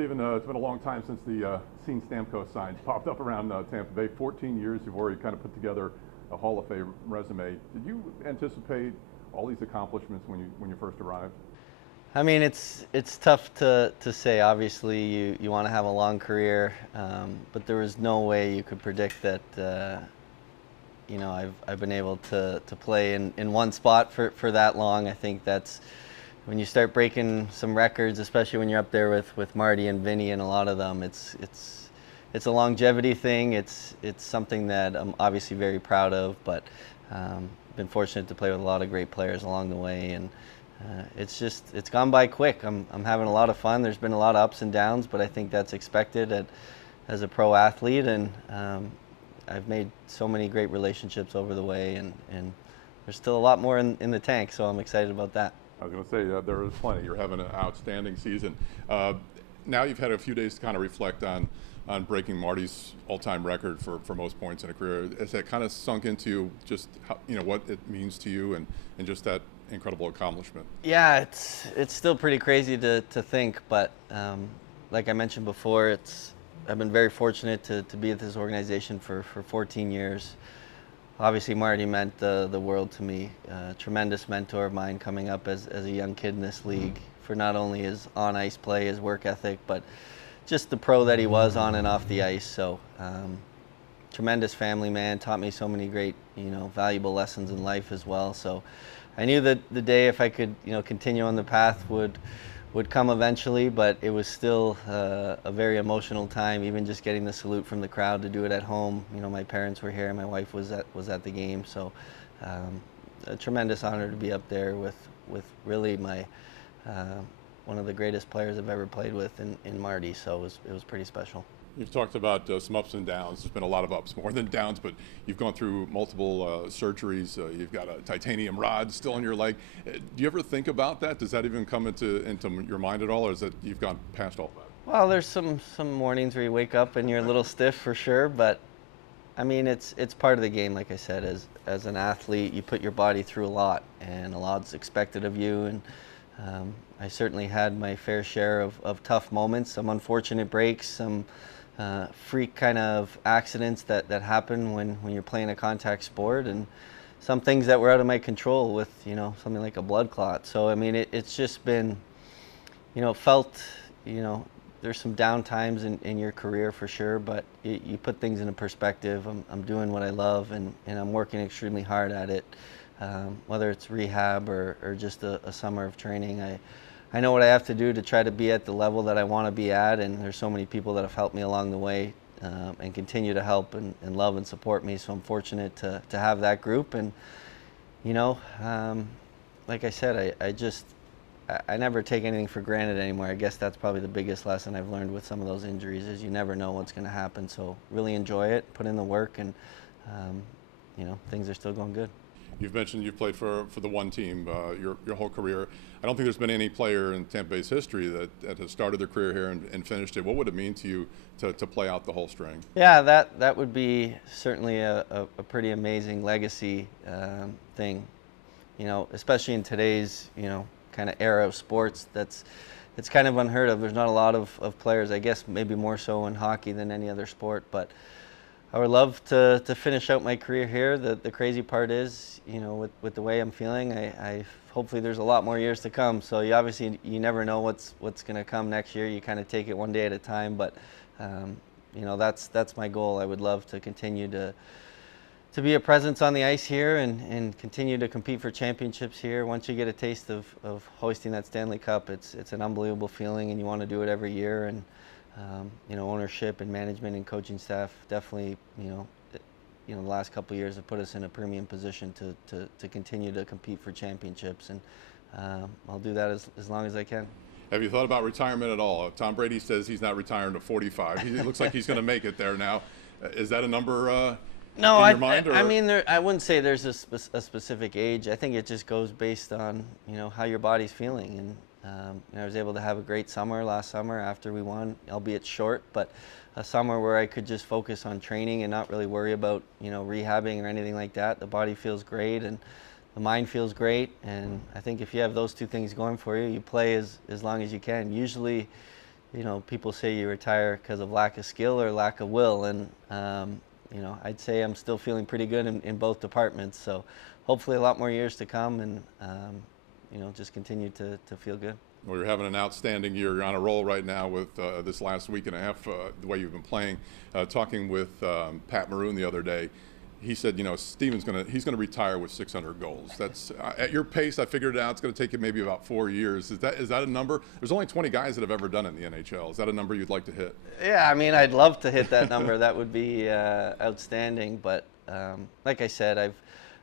Steven, it's been a long time since the Steven Stamkos signs popped up around Tampa Bay. 14 years, you've already kind of put together a Hall of Fame resume. Did you anticipate all these accomplishments when you first arrived? I mean, it's tough to say. Obviously, you want to have a long career, but there was no way you could predict that. I've been able to play in one spot for that long. I think that's when you start breaking some records, especially when you're up there with Marty and Vinny and a lot of them. It's a longevity thing. It's something that I'm obviously very proud of, but been fortunate to play with a lot of great players along the way, and it's gone by quick. I'm having a lot of fun. There's been a lot of ups and downs, but I think that's expected as a pro athlete, and I've made so many great relationships over the way, and there's still a lot more in the tank, so I'm excited about that. I was going to say there is plenty. You're having an outstanding season. Now you've had a few days to kind of reflect on breaking Marty's all-time record for most points in a career. Has that kind of sunk into just how, what it means to you and just that incredible accomplishment? Yeah, it's still pretty crazy to think, but like I mentioned before, I've been very fortunate to be at this organization for 14 years. Obviously, Marty meant the world to me. Tremendous mentor of mine coming up as a young kid in this league, for not only his on-ice play, his work ethic, but just the pro that he was on and off the ice. So tremendous family man, taught me so many great, valuable lessons in life as well. So I knew that the day, if I could, continue on the path, would come eventually, but it was still a very emotional time, even just getting the salute from the crowd, to do it at home. My parents were here, my wife was at the game, so a tremendous honor to be up there with really my one of the greatest players I've ever played with in Marty, so it was pretty special. You've talked about some ups and downs. There's been a lot of ups, more than downs, but you've gone through multiple surgeries. You've got a titanium rod still in your leg. Do you ever think about that? Does that even come into your mind at all, or is it you've gone past all that? Well, there's some mornings where you wake up and you're a little stiff for sure, but I mean, it's part of the game. Like I said, as an athlete, you put your body through a lot, and a lot's expected of you, and I certainly had my fair share of tough moments, some unfortunate breaks, some freak kind of accidents that happen when you're playing a contact sport, and some things that were out of my control with something like a blood clot. So I mean, it's just been felt there's some down times in your career for sure, but you put things into perspective. I'm doing what I love, and I'm working extremely hard at it, whether it's rehab or just a summer of training. I know what I have to do to try to be at the level that I want to be at, and there's so many people that have helped me along the way and continue to help and love and support me, so I'm fortunate to have that group. And like I said, I never take anything for granted anymore. I guess that's probably the biggest lesson I've learned with some of those injuries, is you never know what's going to happen, so really enjoy it, put in the work, and things are still going good. You've mentioned you've played for the one team your whole career. I don't think there's been any player in Tampa Bay's history that has started their career here and finished it. What would it mean to you to play out the whole string? Yeah, that would be certainly a pretty amazing legacy thing. Especially in today's kind of era of sports, it's kind of unheard of. There's not a lot of players, I guess maybe more so in hockey than any other sport, but I would love to finish out my career here. The crazy part is, with the way I'm feeling, I hopefully there's a lot more years to come. So you never know what's going to come next year. You kind of take it one day at a time. But that's my goal. I would love to continue to be a presence on the ice here and continue to compete for championships here. Once you get a taste of hoisting that Stanley Cup, it's an unbelievable feeling, and you want to do it every year. And ownership and management and coaching staff definitely, the last couple of years have put us in a premium position to continue to compete for championships, and I'll do that as long as I can. Have you thought about retirement at all? Tom Brady says he's not retiring to 45. He looks like he's going to make it there now. Is that a number No, in your mind? I mean, I wouldn't say there's a specific age. I think it just goes based on how your body's feeling, and I was able to have a great summer last summer after we won, albeit short, but a summer where I could just focus on training and not really worry about rehabbing or anything like that. The body feels great and the mind feels great, and I think if you have those two things going for you, you play as long as you can. Usually people say you retire because of lack of skill or lack of will, and I'd say I'm still feeling pretty good in both departments. So hopefully a lot more years to come, and just continue to feel good. Well, you're having an outstanding year. You're on a roll right now with this last week and a half, the way you've been playing. Talking with Pat Maroon the other day, he said, Steven's he's gonna retire with 600 goals. That's at your pace. I figured it out. It's going to take you maybe about 4 years. Is that a number? There's only 20 guys that have ever done it in the NHL. Is that a number you'd like to hit? Yeah, I mean, I'd love to hit that number. That would be outstanding. But like I said,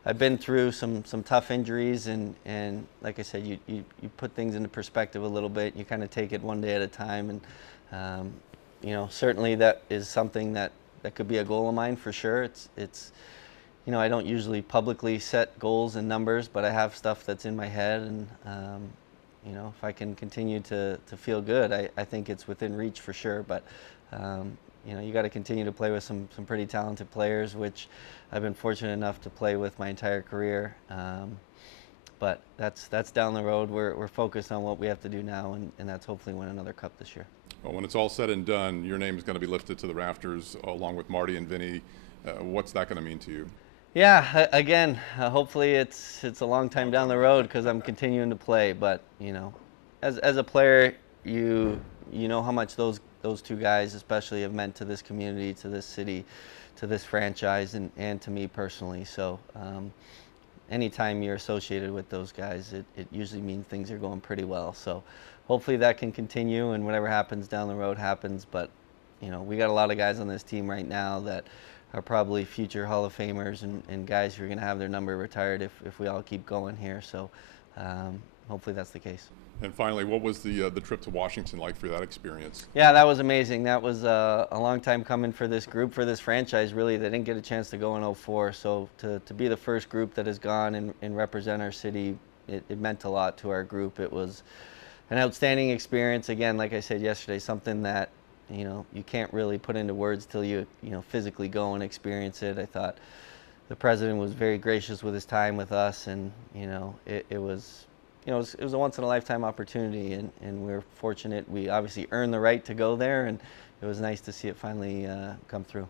I've been through some tough injuries, and like I said, you put things into perspective a little bit. You kind of take it one day at a time, and certainly that is something that could be a goal of mine for sure. It's I don't usually publicly set goals and numbers, but I have stuff that's in my head, and if I can continue to feel good, I think it's within reach for sure. But you got to continue to play with some pretty talented players, which I've been fortunate enough to play with my entire career. But that's down the road. We're focused on what we have to do now, and that's hopefully win another cup this year. Well, when it's all said and done, your name is going to be lifted to the rafters along with Marty and Vinny. What's that going to mean to you? Yeah, again, hopefully it's a long time down the road because I'm continuing to play. But as a player, you know how much those two guys especially have meant to this community, to this city, to this franchise, and to me personally. So anytime you're associated with those guys, it usually means things are going pretty well. So hopefully that can continue, and whatever happens down the road happens. But we got a lot of guys on this team right now that are probably future Hall of Famers and guys who are going to have their number retired if we all keep going here. So hopefully that's the case. And finally, what was the trip to Washington like for that experience? Yeah, that was amazing. That was a long time coming for this group, for this franchise, really. They didn't get a chance to go in 2004. So to be the first group that has gone and represent our city, it meant a lot to our group. It was an outstanding experience. Again, like I said yesterday, something that you can't really put into words till you physically go and experience it. I thought the president was very gracious with his time with us, and it was a once in a lifetime opportunity, and we're fortunate. We obviously earned the right to go there, and it was nice to see it finally come through.